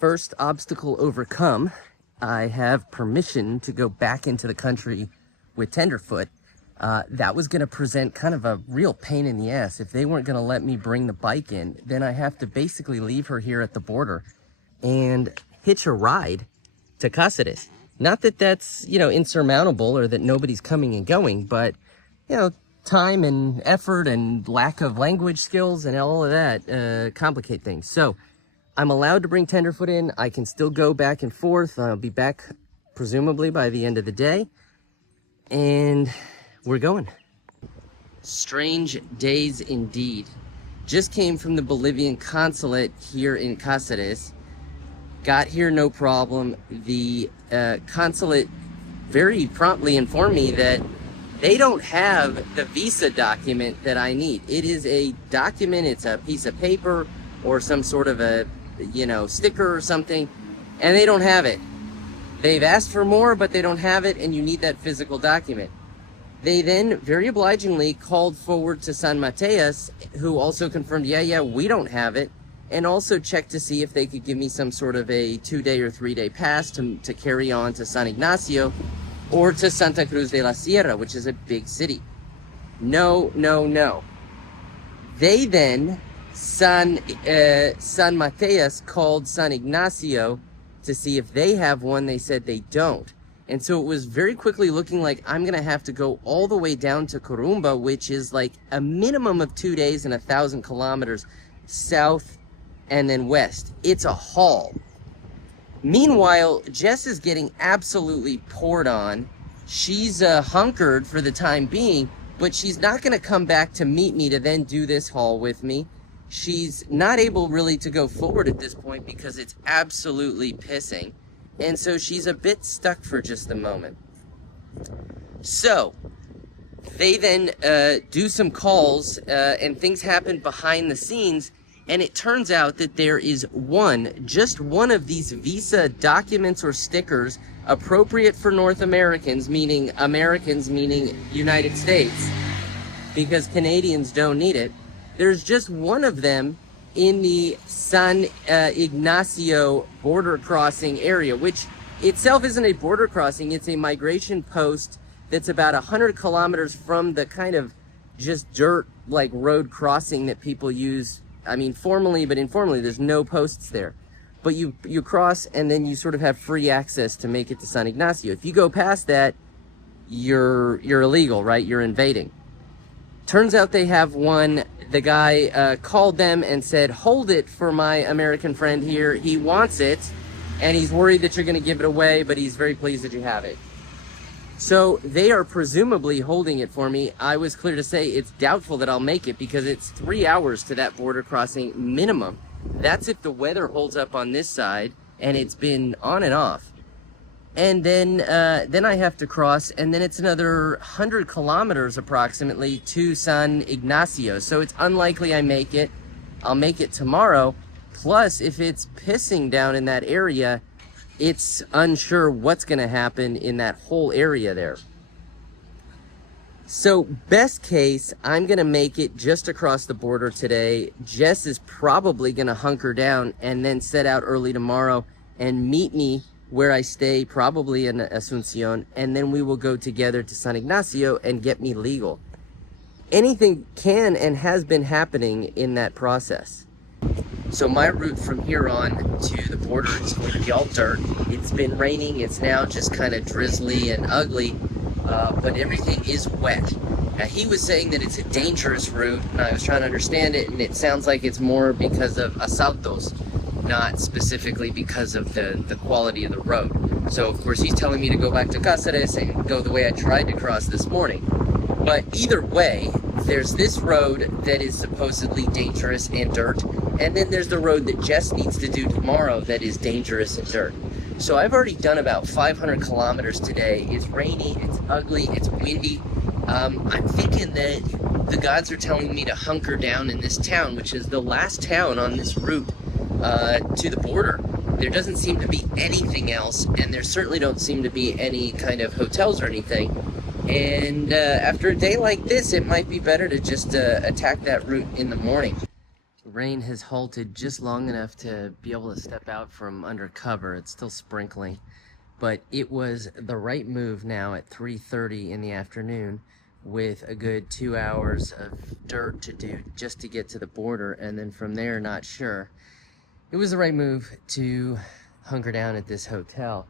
first obstacle overcome, I have permission to go back into the country with tenderfoot. That was going to present kind of a real pain in the ass. If they weren't going to let me bring the bike in, then I have to basically leave her here at the border and hitch a ride to Cáceres. Not that that's, insurmountable or that nobody's coming and going, but, time and effort and lack of language skills and all of that complicate things. So I'm allowed to bring tenderfoot in. I can still go back and forth. I'll be back presumably by the end of the day. And we're going. Strange days indeed. Just came from the Bolivian consulate here in Cáceres. Got here no problem. The consulate very promptly informed me that they don't have the visa document that I need. It is a document, it's a piece of paper or some sort of a, sticker or something, and they don't have it. They've asked for more, but they don't have it, and you need that physical document. They then very obligingly called forward to San Mateus, who also confirmed, yeah, we don't have it, and also checked to see if they could give me some sort of a 2-day or 3-day pass to carry on to San Ignacio or to Santa Cruz de la Sierra, which is a big city. No. They then, San Mateus called San Ignacio to see if they have one. They said they don't. And so it was very quickly looking like I'm going to have to go all the way down to Corumba, which is like a minimum of 2 days and 1,000 kilometers south and then west. It's a haul. Meanwhile, Jess is getting absolutely poured on. She's hunkered for the time being, but she's not going to come back to meet me to then do this haul with me. She's not able really to go forward at this point because it's absolutely pissing. And so she's a bit stuck for just the moment. So they then do some calls and things happen behind the scenes. And it turns out that there is just one of these visa documents or stickers appropriate for North Americans meaning United States, because Canadians don't need it. There's just one of them in the San Ignacio border crossing area, which itself isn't a border crossing. It's a migration post that's about 100 kilometers from the kind of just dirt like road crossing that people use. I mean, formally, but informally, there's no posts there. But you cross and then you sort of have free access to make it to San Ignacio. If you go past that, you're illegal, right? You're invading. Turns out they have one. The guy called them and said, hold it for my American friend here. He wants it, and he's worried that you're going to give it away, but he's very pleased that you have it. So they are presumably holding it for me. I was clear to say it's doubtful that I'll make it because it's 3 hours to that border crossing minimum. That's if the weather holds up on this side, and it's been on and off. And then I have to cross, and then it's another 100 kilometers approximately to San Ignacio. So it's unlikely I make it. I'll make it tomorrow. Plus, if it's pissing down in that area, it's unsure what's going to happen in that whole area there. So best case, I'm going to make it just across the border today. Jess is probably going to hunker down and then set out early tomorrow and meet me where I stay, probably in Asunción, and then we will go together to San Ignacio and get me legal. Anything can and has been happening in that process. So my route from here on to the border is going to be all dirt. It's been raining. It's now just kind of drizzly and ugly, but everything is wet. Now, he was saying that it's a dangerous route, and I was trying to understand it, and it sounds like it's more because of asaltos, not specifically because of the quality of the road. So, of course, he's telling me to go back to Cáceres and go the way I tried to cross this morning. But either way, there's this road that is supposedly dangerous and dirt, and then there's the road that Jess needs to do tomorrow that is dangerous and dirt. So I've already done about 500 kilometers today. It's rainy, it's ugly, it's windy. I'm thinking that the gods are telling me to hunker down in this town, which is the last town on this route to the border. There doesn't seem to be anything else, and there certainly don't seem to be any kind of hotels or anything. And after a day like this, it might be better to just attack that route in the morning. Rain has halted just long enough to be able to step out from under cover. It's still sprinkling, but it was the right move now at 3:30 in the afternoon with a good 2 hours of dirt to do just to get to the border, and then from there, not sure. It was the right move to hunker down at this hotel.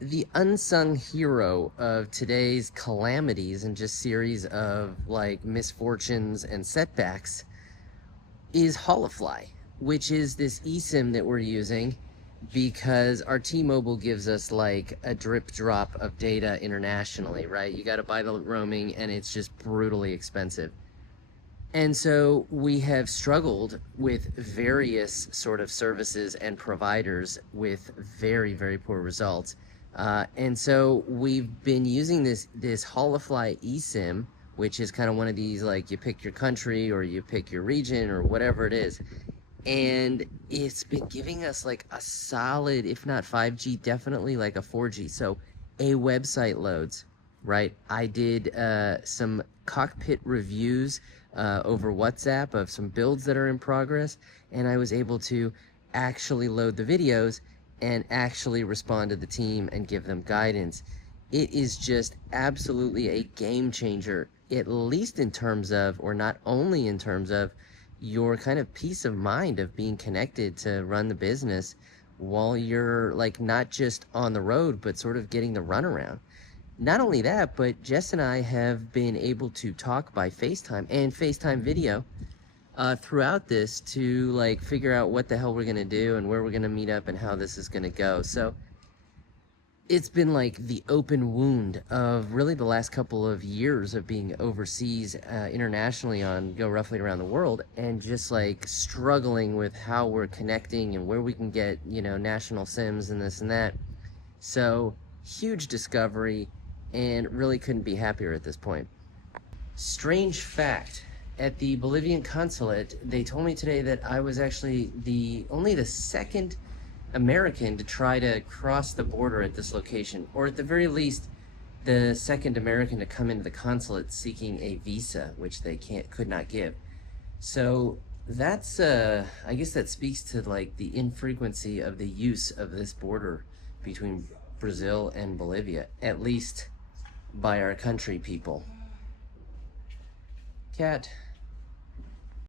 The unsung hero of today's calamities and just series of like misfortunes and setbacks is GoRUFFLY, which is this eSIM that we're using because our T-Mobile gives us like a drip drop of data internationally, right? You got to buy the roaming and it's just brutally expensive. And so we have struggled with various sort of services and providers with very, very poor results. And so we've been using this GoRUFFLY eSIM, which is kind of one of these, like you pick your country or you pick your region or whatever it is. And it's been giving us like a solid, if not 5G, definitely like a 4G. So a website loads, right? I did some cockpit reviews over WhatsApp of some builds that are in progress, and I was able to actually load the videos and actually respond to the team and give them guidance. It is just absolutely a game changer, at least in terms of, or not only in terms of, your kind of peace of mind of being connected to run the business while you're like not just on the road, but sort of getting the runaround. Not only that, but Jess and I have been able to talk by FaceTime and FaceTime video throughout this to like figure out what the hell we're gonna do and where we're gonna meet up and how this is gonna go. So it's been like the open wound of really the last couple of years of being overseas internationally on GoRUFFLY around the world, and just like struggling with how we're connecting and where we can get, you know, national SIMs and this and that. So huge discovery, and really couldn't be happier at this point. Strange fact, at the Bolivian consulate, they told me today that I was actually only the second American to try to cross the border at this location, or at the very least, the second American to come into the consulate seeking a visa, which they could not give. So that's, I guess that speaks to like the infrequency of the use of this border between Brazil and Bolivia, at least by our country people. Cat.